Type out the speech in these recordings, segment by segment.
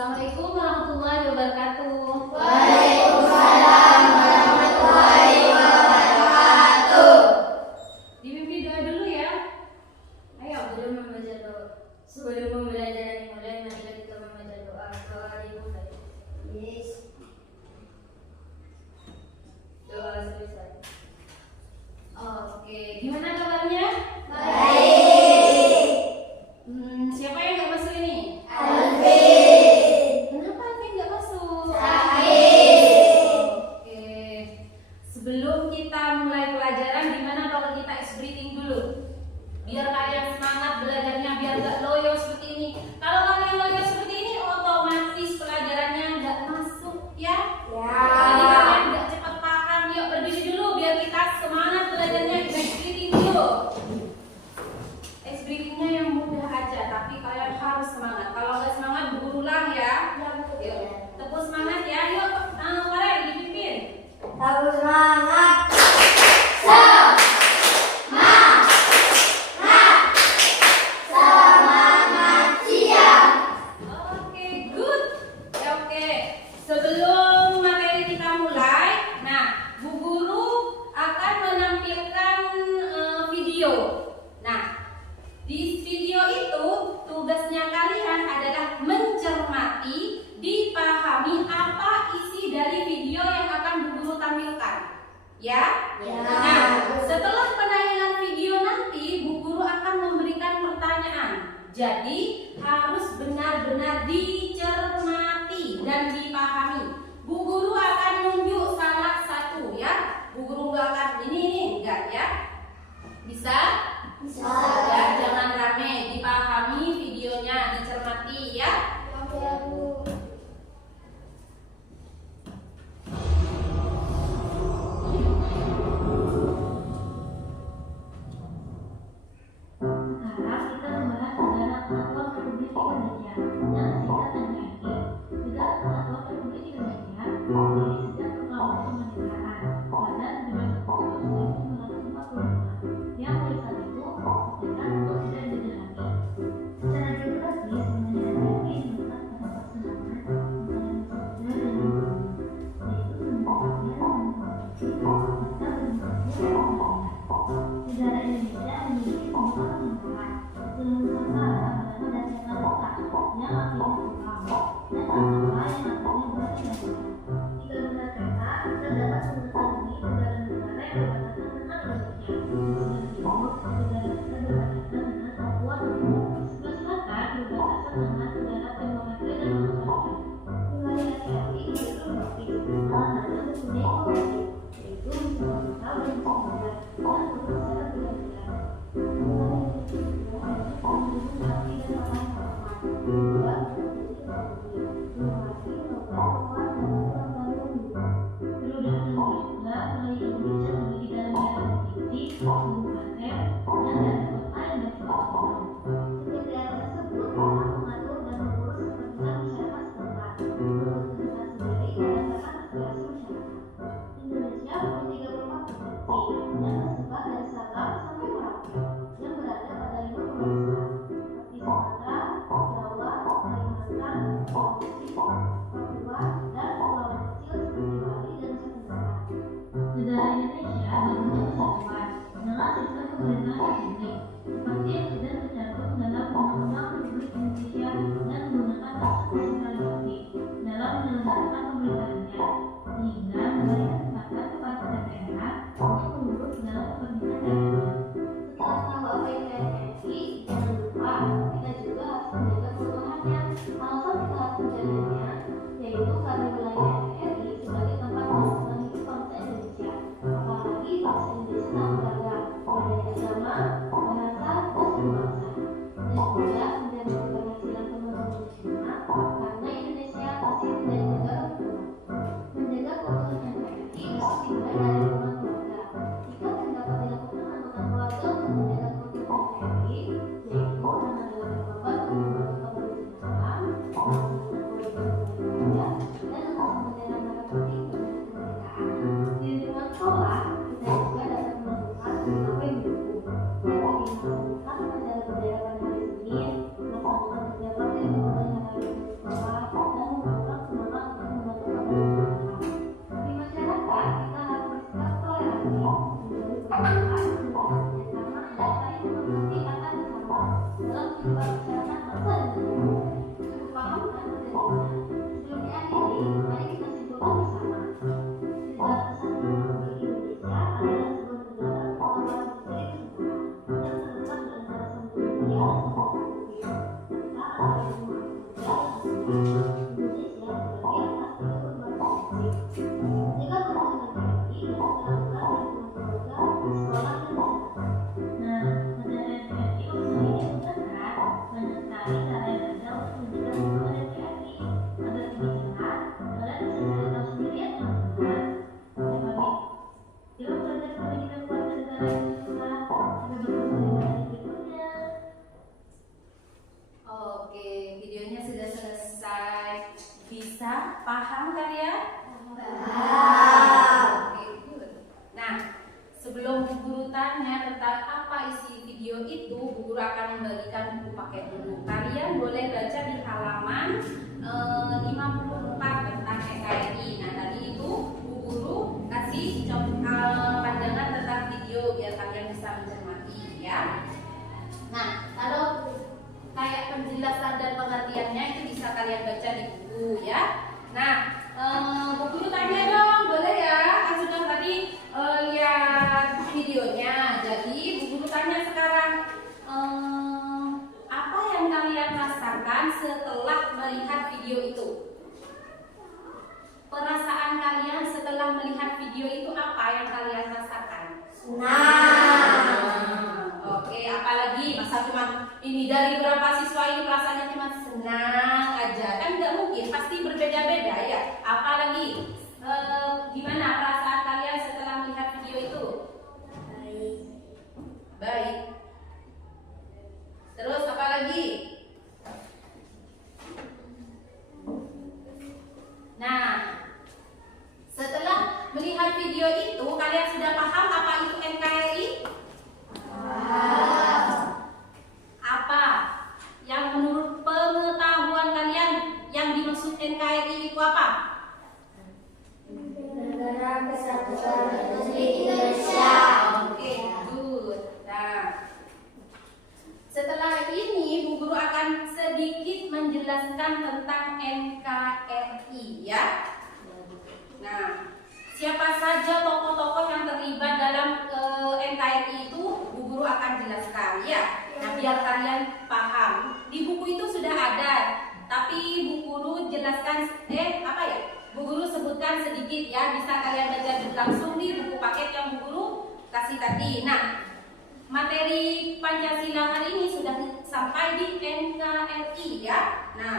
Assalamualaikum warahmatullahi wabarakatuh. Waalaikumsalam warahmatullahi wabarakatuh. Dipimpin doa dulu ya. Ayo belum membaca doa. Sebelum pembelajaran dimulai, marilah kita membaca doa. Doa dimulai. Yes. Doa selesai. Oke, gimana kabarnya? Baik. Siapa yang nggak masuk ini? Alvin. Kenapa Alvin nggak masuk? Sakit. Oke. Sebelum kita mulai pelajaran, gimana kalau kita ice breathing dulu? Biar kalian semangat belajarnya, biar nggak loyo seperti ini. Kalau kalian loyo seperti ini, otomatis pelajarannya nggak masuk ya. Jadi kalian nggak cepat paham. Yuk berdiri dulu biar kita semangat belajarnya. Ice breathing dulu. Ice breathingnya yang mudah aja, tapi kalian harus semangat. Kalau nggak semangat, berulang ya. Yuk, tepuk semangat ya. Yuk, Farel dipimpin. Harus semangat. Semangat siang. Oke, good. Ya, oke. Sebelum materi kita mulai, nah, Bu Guru akan menampilkan video. Nah, di video itu tugasnya kalian adalah mencermati, dipahami apa isi dari video yang akan Bu Guru tampilkan. Ya? Ya. Nah, setelah penayangan video nanti, Bu Guru akan memberikan pertanyaan. Jadi, harus benar-benar dicermati dan dipahami. Bu Guru akan nunjuk salah satu ya. Bu Guru nggak akan ini enggak ya. Bisa? Bisa. Ya, jangan rame, dipahami videonya, dicermati ya. Sekarang kita membahas Negara Kesatuan Republik Indonesia dan singkatannya ini. Negara Kesatuan Republik Indonesia berdiri sejak proklamasi kemerdekaan pada 17 Agustus 1945 yang oleh saat itu ditetapkan untuk tidak digenangi. Secara geografis, negara ini terletak pada persimpangan antara Samudra dan Bumi, yaitu sementara memproduksi serta bermigrasi dan negara Indonesia memiliki sebuah pemerintahan jalur Nusantara berada pada dasar lautan yang akhirnya berlaut dan Angkara yang akhirnya berada di darat. Di Garuda Kereta terdapat mengetahui negara-negara yang berbatasan dengan Indonesia. Sebelah timur, negara kita berbatasan dengan Papua Nugini. Sebelah selatan berbatasan dengan negara Timor Leste dan Australia. Wilayah Asia yaitu tropis, salah satu mempunyai ekologi, yaitu musim tropikal dan musim hujan, dan secara beda-beda. Wilayah ini juga banyak mengandung api dan lahan tanaman, juga memiliki teknologi, inovasi, lautan luar dan lautan biru. Perlu diketahui juga wilayah Indonesia terdiri dalam daerah provinsi, kabupaten, dan daerah kota yang berkelanjutan. Setiap daerah tersebut berhak mengatur dan mengurus kepentingan masyarakat setempat. Menurut keputusan sendiri berdasarkan aspirasi masyarakat. Indonesia punya 34 provinsi yang tersebar dari Sabang sampai Merauke yang berada pada 5 pulau besar seperti Sumatera, Jawa, Kalimantan, Sulawesi, Papua, dan pulau kecil seperti Bali dan Nusa Tenggara. Negara Indonesia berbentuk kesatuan dengan sistem pemerintahan republik seperti yang sudah tercantum dalam Undang-Undang Republik Indonesia dan menggunakan asas sentralisasi dalam menyelenggarakan pemerintahannya, sehingga memberikan kesempatan kepada daerah untuk mengurus segala kepentingan daerahnya. Setelah tahu apa itu NRI, jangan lupa kita juga harus menjaga keutuhannya. Alasan kita harus menjaganya yaitu karena wilayah NRI sebagai tempat pelaksanaan hidup bangsa Indonesia. Apalagi bangsa Indonesia sangat beragam, berbagai agama, bahasa, dan suku bangsa. Dan juga menjaga keberhasilan pembangunan nasional karena Indonesia pasti menjadi negara hukum. Menjaga keutuhan NRI harus dimulai dari lingkungan keluarga. Jika yang dapat dilakukan anggota keluarga untuk menjaga keutuhan NRI, yaitu dengan adanya korban lembaga pemerintahan, dan memasang bendera merah putih pada kemerdekaan. Di lingkungan sekolah, kita juga dapat melakukan apa yang mendukung. sebelum Bu Guru tanya tentang apa isi video itu, Bu Guru akan membagikan buku paket dulu. Kalian boleh baca di halaman 54 tentang NKRI. Nah, tadi itu Bu Guru kasih pandangan tentang video biar kalian bisa mencermati ya. Nah, kalau kayak penjelasan dan pengertiannya itu bisa kalian baca di buku ya. Nah, Bu Guru tanya dong, boleh ya? Kan sudah tadi lihat videonya. Jadi Bu Guru tanya sekarang, apa yang kalian rasakan setelah melihat video itu? Perasaan kalian setelah melihat video itu apa yang kalian rasakan? Oke, apalagi masa cuma ini dari berapa siswa ini perasaannya cuma senang aja, kan nggak mungkin, pasti berbeda-beda ya. Apalagi gimana perasaan kalian setelah melihat video itu? Baik. Terus apa lagi? Nah, setelah melihat video itu kalian sudah paham apa itu NKRI? Apa yang menurut pengetahuan kalian yang dimaksud NKRI itu apa? Negara Kesatuan Republik Indonesia. Oke, good. Nah, setelah ini Bu Guru akan sedikit menjelaskan tentang NKRI ya. Nah, siapa saja tokoh-tokoh yang terlibat dalam NKRI itu Bu Guru akan jelaskan ya. Nah, biar kalian paham. Di buku itu sudah ada, tapi Bu Guru jelaskan apa ya? Bu Guru sebutkan sedikit ya, bisa kalian baca langsung di buku paket yang Bu Guru kasih tadi. Nah, materi Pancasila hari ini sudah sampai di NKRI ya. Nah,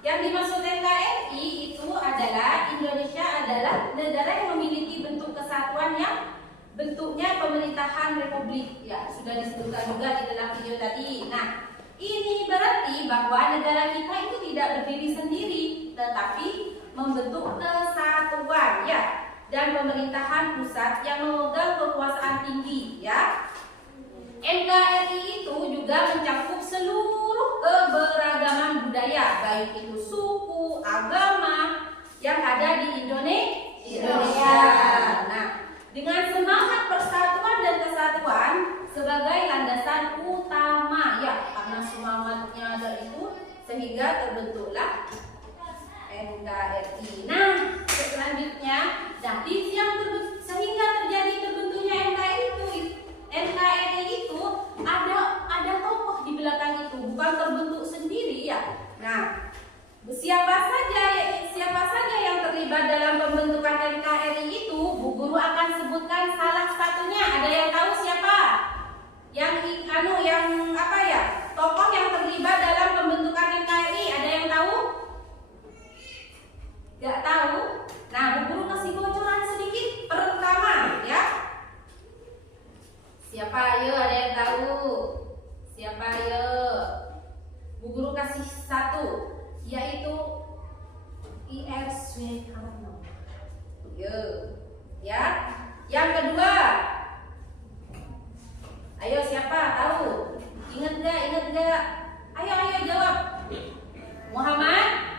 yang dimaksud NKRI itu adalah Indonesia adalah negara yang memiliki bentuk kesatuan yang bentuknya pemerintahan republik ya, sudah disebutkan juga di dalam video tadi. Nah, ini berarti bahwa negara kita itu tidak berdiri sendiri, tetapi membentuk kesatuan ya, dan pemerintahan pusat yang memegang kekuasaan tinggi ya. NKRI itu juga mencakup seluruh keberagaman budaya, baik itu suku, agama yang ada di Indonesia. Nah, dengan semangat persatuan dan kesatuan sebagai landasan utama ya, karena semangatnya ada itu sehingga terbentuklah NKRI. Nah, selanjutnya, sehingga terjadi terbentuknya NKRI itu ada tokoh di belakang itu, bukan terbentuk sendiri ya. Nah, siapa saja yang terlibat dalam pembentukan NKRI itu, Bu Guru akan sebutkan salah satunya. Ada yang tahu siapa? Yang apa ya? Tokoh yang terlibat dalam pembentukan NKRI, ada yang tahu? Gak tahu? Nah, Bu Guru kasih bocoran sedikit. Pertama ya. Siapa ayo, ada yang tahu? Siapa ayo? Bu Guru kasih satu, yaitu Ir Soekarno. Yo, ya. Yang kedua, ayo siapa tahu? Ingat nggak? Ayo jawab. Muhammad.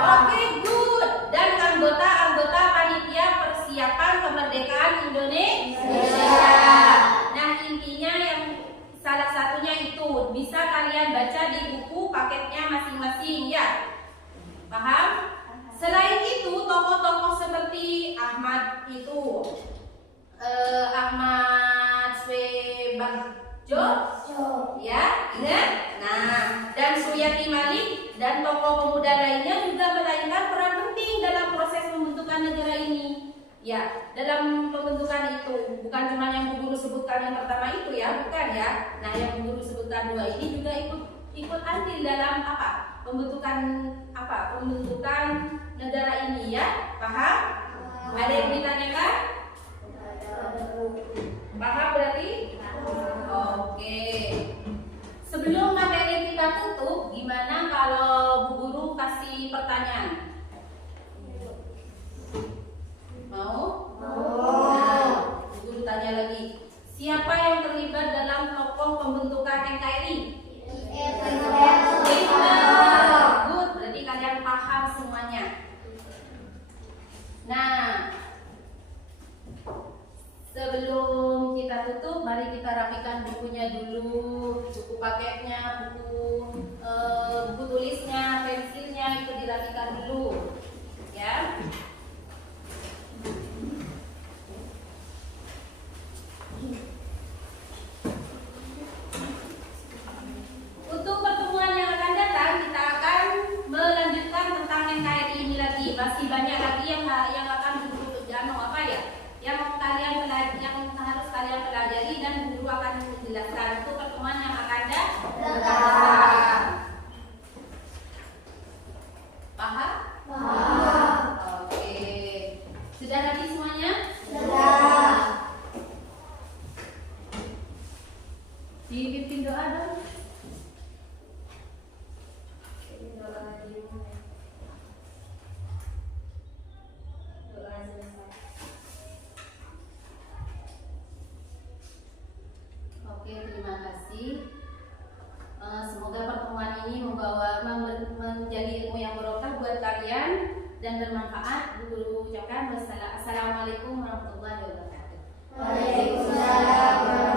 Oke, good. Dan anggota panitia persiapan kemerdekaan Indonesia. Nah, intinya yang salah satunya itu bisa kalian baca di buku paketnya masing-masing ya. Paham? Selain itu, tokoh-tokoh seperti Ahmad Swebanjo ya, ingat? Nah, dan Suyati Malik dan tokoh pemuda lainnya juga memainkan peran penting dalam proses pembentukan negara ini. Ya, dalam pembentukan itu bukan cuma yang Bu Guru sebutkan yang pertama itu ya, bukan ya. Nah, yang Bu Guru sebutkan dua ini juga ikut andil dalam pembentukan negara ini ya. Paham? Ada yang ditanyakan? Paham berarti? Oke. Sebelum materi kita tutup, gimana kalau Bu Guru kasih pertanyaan? Mau? Nah, Sebelum kita tutup, mari kita rapikan bukunya dulu, buku paketnya, buku tulisnya, pensilnya itu dirapikan dulu, ya. Untuk pertemuan yang akan datang, kita akan melanjutkan tentang NKRI ini lagi. Masih banyak lagi yang akan yang harus kalian pelajari dan guru akan menjelaskan. Untuk pertemuan yang akan datang. Paham? Paham. Oke. Sudah rapi semuanya? Sudah. Dipimpin doa dong. Oke, terima kasih. Semoga pertemuan ini menjadi ilmu yang barokah buat kalian dan bermanfaat. Guru ucapkan wassalamualaikum warahmatullahi wabarakatuh. Waalaikumsalam.